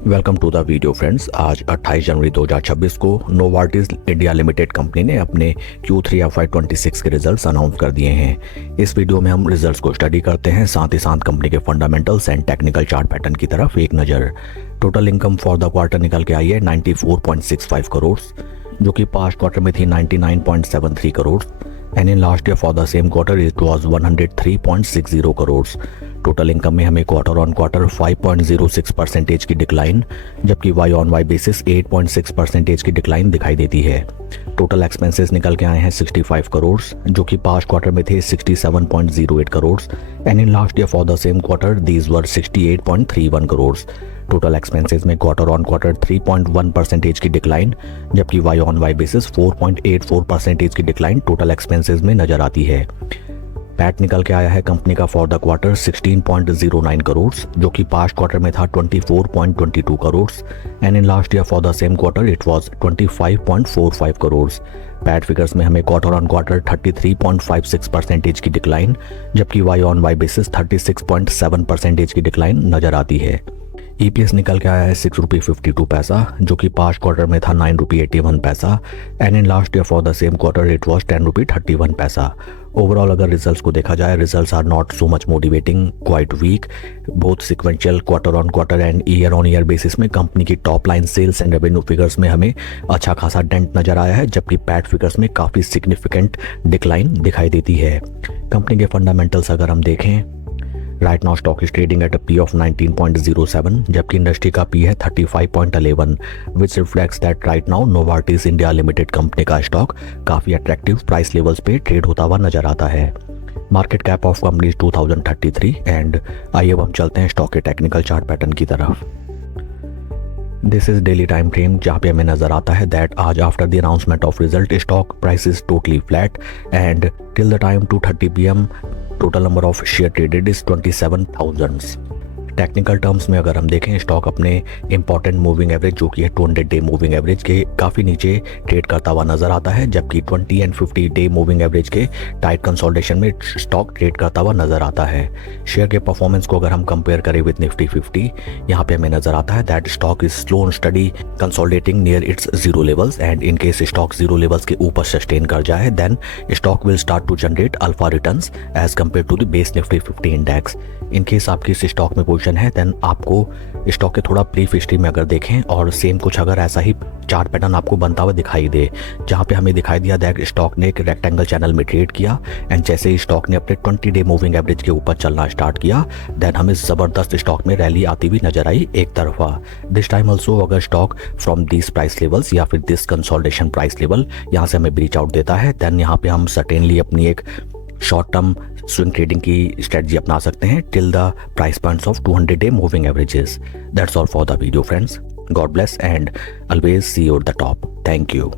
Welcome to the video friends. आज 28 जनवरी 2026 को Novartis India limited company ने अपने Q3 FY26 के रिजल्ट्स अनाउंस कर दिए हैं। इस वीडियो में हम रिजल्ट्स को स्टडी करते हैं, साथ ही साथ कंपनी के fundamentals and technical chart pattern की तरफ एक नज़र। Total income for the quarter निकल के आई है 94.65 करोड़, जो कि पास्ट क्वार्टर में थी 99.73 crore and in last year for the same quarter it was 103.60 crore. Total income में हमें क्वार्टर ऑन क्वार्टर 5.06% की डिक्लाइन, जबकि वाई ऑन वाई बेसिस 8.6% की डिक्लाइन दिखाई देती है। टोटल एक्सपेंसेस निकल के आए हैं 65 करोड़, जो कि पास्ट क्वार्टर में थे 67.08 crore and in last year for the same quarter these were 68.31 crore. Total expenses में क्वार्टर ऑन क्वार्टर 3.1% की डिक्लाइन, जबकि वाई ऑन वाई बेसिस 4.84% की डिक्लाइन टोटल एक्सपेंसेस में नजर आती है। पैट निकल के आया है कंपनी का फॉर द क्वार्टर 16.09 करोड़, जो कि पास्ट क्वार्टर में था 24.22 crore and in last year for the same quarter it was 25.45 crore. PAT figures में हमें क्वार्टर ऑन क्वार्टर 33.56% की डिक्लाइन, जबकि वाई ऑन वाई बेसिस 36.7% की डिक्लाइन नजर आती है। EPS निकल के आया है 6 रुपये 52 पैसा, जो कि पास्ट क्वार्टर में था 9 रुपये 81 पैसा and in last year for the same quarter it was 10 रुपये 31 पैसा। ओवरऑल अगर रिजल्ट्स को देखा जाए, results are not so much motivating, quite weak. Both sequential quarter on quarter and year on year basis में कंपनी की top line sales and revenue figures में हमें अच्छा खासा डेंट नजर आया है, जबकि पैट फिगर्स में काफ़ी सिग्निफिकेंट डिक्लाइन दिखाई देती है। कंपनी के फंडामेंटल्स अगर हम देखें, right now stock is trading at a P of 19.07, जबकि इंडस्ट्री का P है 35.11, विच reflects that right now Novartis India limited company का स्टॉक काफ़ी अट्रैक्टिव प्राइस लेवल्स पे ट्रेड होता हुआ नजर आता है। Market cap of company is 2033 and आइए अब हम चलते हैं स्टॉक के टेक्निकल चार्ट पैटर्न की तरफ। This is daily time frame, जहाँ पे हमें नजर आता है दैट आज after the announcement of result stock price is totally flat and till the time 2:30 PM total number of share traded is 27,000। Technical terms में अगर हम देखें, स्टॉक अपने इंपॉर्टेंट मूविंग एवरेज जो कि है 200 डे मूविंग एवरेज के काफ़ी नीचे ट्रेड करता हुआ नजर आता है, जबकि 20 एंड 50 डे मूविंग एवरेज के टाइट कंसोलिडेशन में स्टॉक ट्रेड करता हुआ नजर आता है। शेयर के परफॉर्मेंस को अगर हम कंपेयर करें विद निफ्टी 50, यहाँ पे हमें नजर आता है that stock is slow and study consolidating near its zero levels and in case stock zero levels के ऊपर सस्टेन कर जाए then stock will start to generate alpha returns as compare to the base Nifty 50 index. In case आपकी इस stock में position है then आपको stock के थोड़ा ब्रीफ हिस्ट्री में अगर देखें और सेम कुछ अगर ऐसा ही चार्ट पैटर्न आपको बनता हुआ दिखाई दे, जहां पे हमें दिखाई दिया दैट स्टॉक ने एक रेक्टेंगल चैनल में ट्रेड किया एंड जैसे ही स्टॉक ने अपने 20 डे मूविंग एवरेज के ऊपर चलना स्टार्ट किया देन हमें जबरदस्त स्टॉक में रैली आती हुई नजर आई एक तरफा। दिस टाइम ऑल्सो अगर stock from this price levels या फिर दिस कंसोलिडेशन प्राइस लेवल यहाँ से हमें ब्रीच आउट देता है देन यहाँ पे हम सर्टेनली अपनी एक शॉर्ट टर्म स्विंग ट्रेडिंग की स्ट्रेटजी अपना सकते हैं till the price points of 200 day moving averages. That's all for the video friends. God bless and always see you at the top. Thank you.